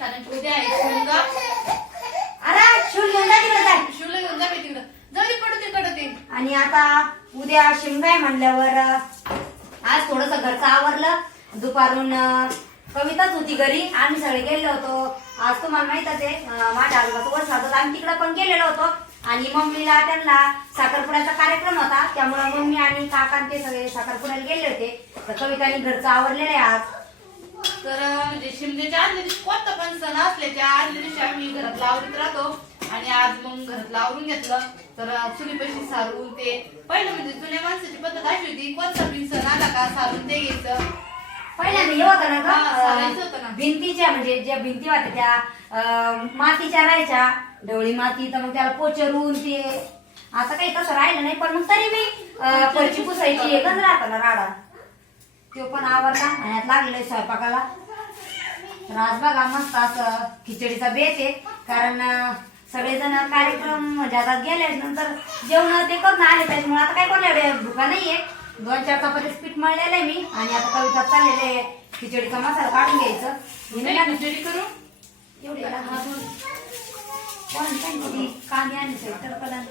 कारण की उद्या आहे शिवगा. अरे शिव घेऊन जा तिकडे जाय. शिवला घेऊन जा तिकडं. जाऊ दे पडू ते. आणि आता उद्या शिमगा आहे म्हणल्यावर आज थोडस घरचं आवरलं. दुपारून कविताच होती घरी. आम्ही सगळे गेलो होतो. आज तुम्हाला माहितच आहे माझ्या आजोबाचं वर्ष होतं. आम्ही तिकडे पण गेलेलो होतो. आणि मम्मीला त्यांना साखरपुड्याचा कार्यक्रम होता. त्यामुळे मम्मी आणि काका ते सगळे साखरपुड्याला गेले होते. तर कविताने घरचं आवरलेलं आहे आज. तर म्हणजे शिमग्याच्या आदल्या दिवशी कोणता पण सण असल्याच्या आदल्या दिवशी आम्ही घरात आवरीत राहतो. आणि आज मग घरात आवरून घेतलं. तर चुलीपाशी सारून ते पहिलं म्हणजे जुन्या माणसाची पद्धत अशी होती. कोणता बी सण आला का सारून ते घ्यायचं. पहिल्यांदा हे होतं ना सारायचं होतं ना. भिंतीच्या म्हणजे ज्या भिंती होत्या त्या मातीच्या राहायच्या. ढवळी माती. तर मग त्याला पोचरून ते आता काही तसं राहिलं नाही. पण मग तरी मी फरची पुसायची एकच राहता ना राडा. तो पण आवडला आणि यात लागलेला स्वयंपाकाला. तर आज बघा मस्त असं खिचडीचा बेत आहे. कारण सगळेजण कार्यक्रम म्हणजे आता गेले नंतर जेवण ते करून आले. त्याच्यामुळे आता काय कोणाला भुका नाहीये. 2-4 चपातीच पीठ मळलेलं आहे मी. आणि आता कविता चाललेले खिचडीचा मसाला काढून घ्यायचं. खिचडी करू एवढी कांदे आणि टरकला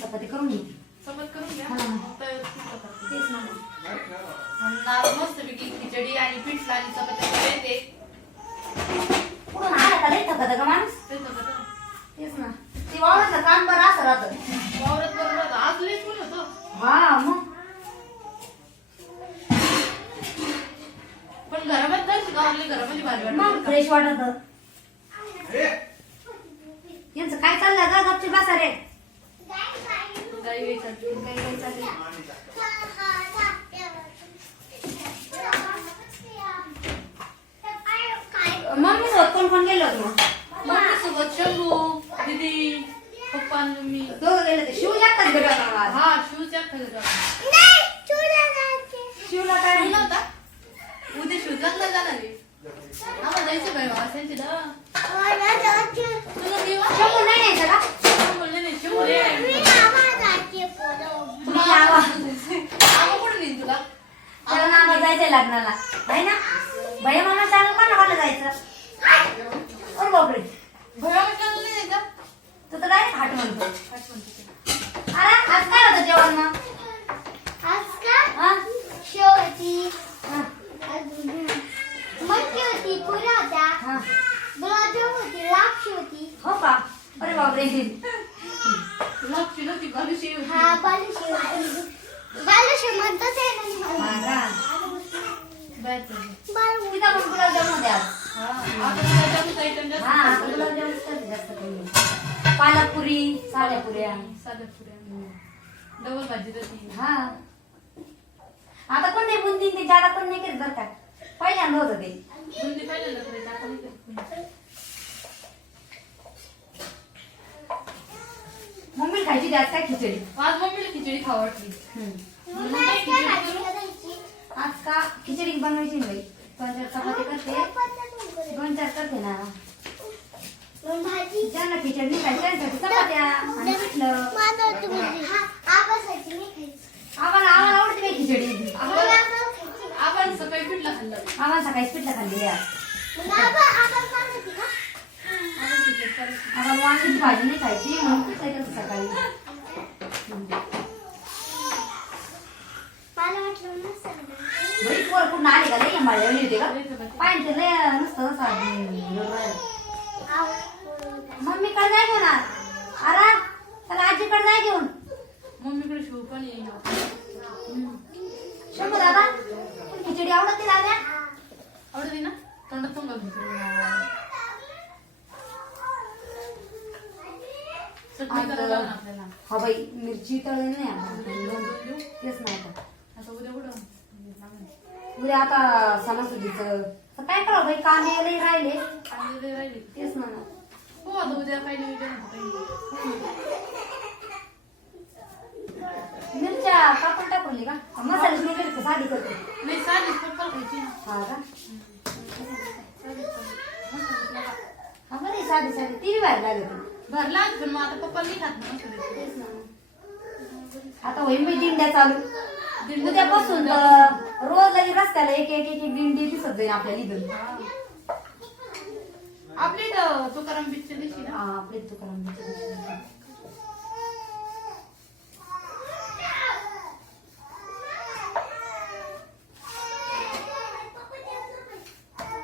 चपाती करून घे. सोबत करून घ्या. तेच ना मस्त पैकी खिचडी आणि पीठ आणि चपाती येते. पुढून आला का लई थकत का माणूस. तेच ना ते वावराचं काम बरं असं राहतं. वावरात बरोबर आज लई फुल होतं. हा मग पण घरामध्ये घरामध्ये भारी मग वाटत. फ्रेश वाटत. यांचं काय चाललंय का गपची बसा रे. काही चालली. मम्मी सोबत कोण कोण गेलो होतो मग. मम्मी सोबत शंभू दीदी पप्पा आणि मी दोघं गेले होते. शिव एकटाच घरी होता आज. हा शिवच्या शिवला काय नव्हता. उद्या शिव चांगला जाणार आहे. आम्हाला जायचं बाई वासांची तुला मी शंभू नाही न्यायचं का. बोलले नाही शिव कुठे नेईन तुला. त्याला नाव जायचंय लग्नाला आहे ना. भैया मामा चालू का ना जायचं. अरे बापरे भया म्हटलं नाही जायचं. तू तर डायरेक्ट हाट म्हणतो. अरे आज काय होतं जेवण मग. आज का हा? शेव होती, हा. मटकी होती, पुऱ्या होत्या, हा. गुलाबजाम होती, लापशी होती. हो का. अरे बापरे लक्ष नव्हती बालुशी होती. हा बालुशी होती. बालुशी म्हणतच आहे ना हा मला. का. बायचं. बालू तिथं पण गुलाबजाम होते आज. हा आता गुलाबजामुनचा आयटम जास्त हा करतो. गुलाबजाम जास्त कमी. पालकपुरी साध्या पुऱ्या. साध्या पुऱ्या डबल भाजी होती. हा आता कोण नाही बुंदी ते ज्यादा कोण नाही करत बरं का. पहिल्यांदा होतं ते. बुंदी पहिल्यांदा करायचं आता नाही करत. मम्मी खायची जास्त काय खिचडी. आज मम्मीला खिचडी खाऊ वाटली. म्हणून मला काय काय खिचडी भाजी करू? करायची? आज का खिचडी बनवायची नाही. 2-4 चपाती करते. 2-4 करते ना. मग भाजी ज्यांना खिचडी नाही खायची त्यांच्यासाठी चपात्या आणि पिठलं. माझं तुम्ही हा आवाजाची नाही खायची. आम्हाला आवडते बाई खिचडी. आपण सकाळी पिठलं खाल्लं. आम्हाला सकाळी पिठलं खाल्ली यार. आपण काय होती का? आपण खिचडी करायची. आम्हाला वांग्याची भाजी नाही खायची म्हणून पिठलं केलं सकाळी. मला वाटलं नसेल. बाई पोर कुठून आले का लई माळवली होते का. पाहिजे लय नुसतं मम्मी कडे जाय घेऊन आज. अरे त्याला आजीकडे जाय घेऊन. मम्मीकडे शिव पण येईल. शंभू दादा पण खिचडी आवडते दादा. आवडते ना तोंडात पण बघ खिचडी. चटणी करायला लागणार आपल्याला. हा बाई मिरची तळली नाही आपण. तेच नाही आता. आता उद्या कुठं उद्या आता सणासुदीचं तर काय करावं बाई. कांदे लई राहिले. आणलेले राहिले. तेच ना. हो आता उद्या काही नाही उद्या काही. मिरच्या कापून टाकली का मसाल्याची नाही करते साधी करते. नाही साधीच पप्पा खायची ना. हा का. साधीच हा बरं साधी साधी ती बी बाहेर लागत. भरला पण मग आता पप्पा नाही खात ना. तेच ना. आता होईल मी दिंड्या चालू दिंड्या उद्यापासून तर रोज लगे रस्त्याला एक एक एक एक दिंडी दिसत जाईल आपल्याला इथून. आपली इथं तुकाराम बीचच्या दिवशी ना हा आपले तुकाराम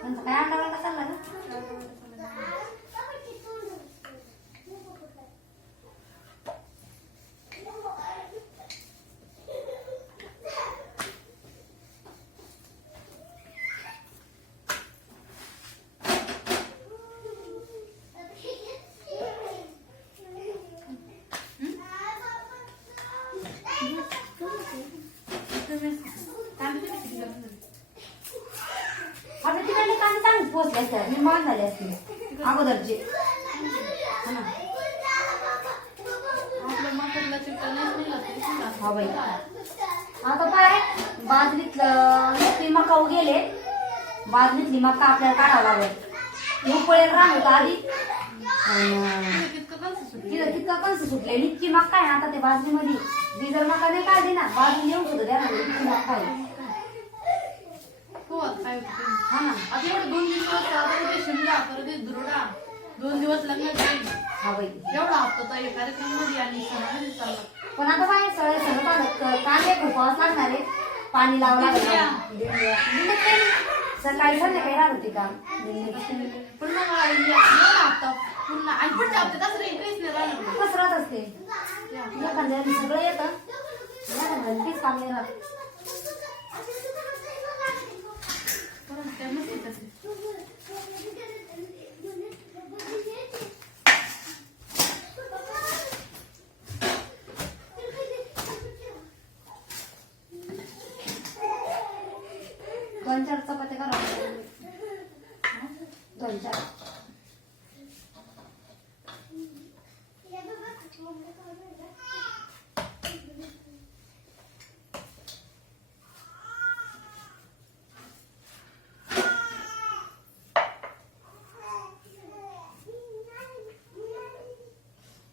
त्यांचा काय आठवडा चालला ना. आपल्या तिकडले कांदे चांगले पोचले असतात निर्माण झाले असतील अगोदरचे. हा ना. आपलं मसाला चिकन नाही लागत. हा बाई आता काय बाजरीतलं मका गेले. बाजरीतली मका आपल्याला काढावं लागेल. मोकळे रान होतं आधी तिथं तितका कंस सुटले. इतकी मका आहे ना आता ते बाजरीमध्ये जी जर मका नाही काढली ना बाजरी येऊ सुद्धा द्या ना इतकी मका आहे. हो आता काय होतं हा ना. आता एवढं 2 दिवस आता उद्या शिमला परत ते दुरोडा 2 दिवस लग्न जाईल. हा बाई एवढा हप्ता तर कार्यक्रम मध्ये आणि सणामध्ये चालला. पण आता काय सगळं कांदे खुपावंच लागणार आहे. पाणी लावावं लागणार. सकाळी संध्याकाळी राहत होती का पुन्हा एवढा हप्ता पुन्हा आणि पुढच्या हप्त्यात असं काही काहीच नाही राहणार. कसं राहत असते एखाद्या सगळं येतं तेच काम नाही राहत. परत काय नसते तसे. दोन चार चपात्या करा. 2-4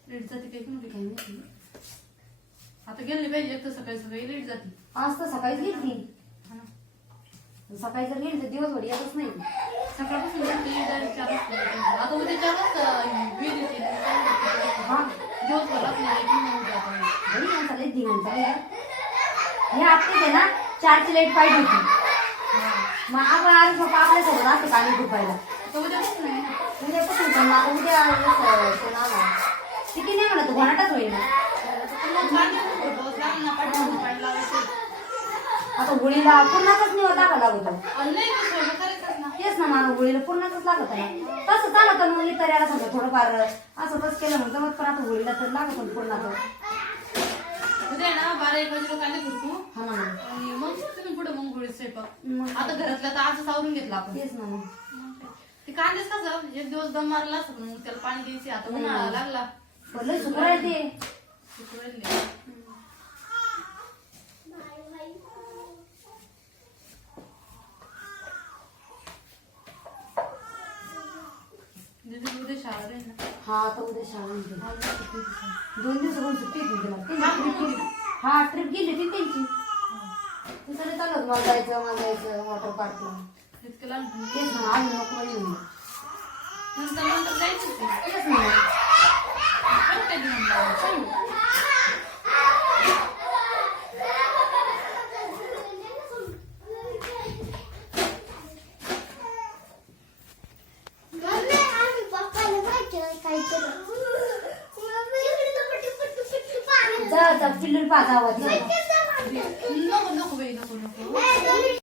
लेट जाते काही पण काही नाही. आता गेले पाहिजे एक तर सकाळी सकाळी लेट जाते. आज तर सकाळीच गेली. हा ना. सकाळी जर गेली तर दिवसभर येतच नाही. सकाळपासून जाते डायरेक्ट 4 वाजता. आता उद्या 4 वाजता वेळ येते. हा दिवसभर आपल्याला येते उद्या आता. बरी आता लई धिंगाण चालू आहे. हे हप्ते ना 4ची लाईट पाहिजे होती. मग आपण आज आपल्यासोबत असते पाणी खुपायला. आता उद्यापासून आहे ना. उद्यापासून पण आता उद्या कोण आला किती नाही म्हणत घोणाटाच होईल ना. आता होळीला पूर्णाचाच निवड टाकावं लागतो. तेच ना मला होळीला पूर्णाचाच लागत आहे. तसं चालत मग इतर याला समजा थोडंफार असं तसं केलं म्हणून जमत. पण आता होळीला तर लागत पूर्णाचं. उद्या ना 12-1 वाजे कांदे भरतो हा ना आणि मग तुम्ही पुढे मग होळी स्वयंपाक. मग आता घरातला तर असं सावरून घेतला आपण. तेच ना मग ते कांदेच कसं एक दिवस दम मारला असं मग त्याला पाणी द्यायचे. आता उन्हाळा लागला भरलं सुकू राहते. उद्या शाळा राहील ना. हा आता उद्या शाळा निघते. आज सुट्टी दिवशी. 2 दिवसापासून सुट्टी होती तिला. हा ट्रिप गेली ती त्यांची. तिकडे चालत मला जायचं वॉटर पार्कला. इतकं लहान पण. तेच ना आम्ही नको बाई म्हणून. नंतर जायचं ते. तेच ना पण कधी म्हणलं. आम्ही पप्पाला माहिती काय जा पिल्लू पाच आवाज नको नको बाई नको नको.